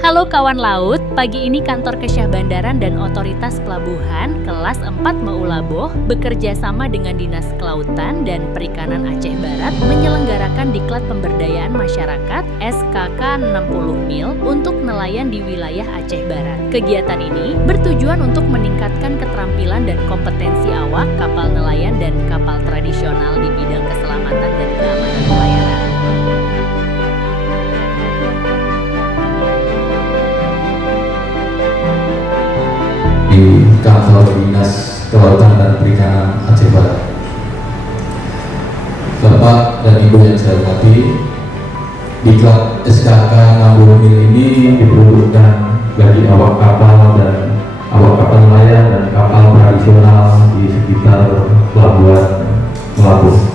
Halo kawan laut, pagi ini Kantor Kesyah Bandaran dan Otoritas Pelabuhan kelas 4 Maulaboh bekerja sama dengan Dinas Kelautan dan Perikanan Aceh Barat menyelenggarakan Diklat Pemberdayaan Masyarakat SKK 60 Mil untuk nelayan di wilayah Aceh Barat. Kegiatan ini bertujuan untuk meningkatkan keterampilan dan kompetensi awak kapal nelayan dan kapal tradisional di bidang keselamatan dan keamanan pelayaran. Di Kantor Dinas Kelautan dan Perikanan Aceh Barat. Bapak dan Ibu yang saya hormati, Diklat SKK 60 Mil ini diperuntukkan bagi awak kapal dan awak kapal nelayan dan kapal tradisional di sekitar Pelabuhan Melabuh.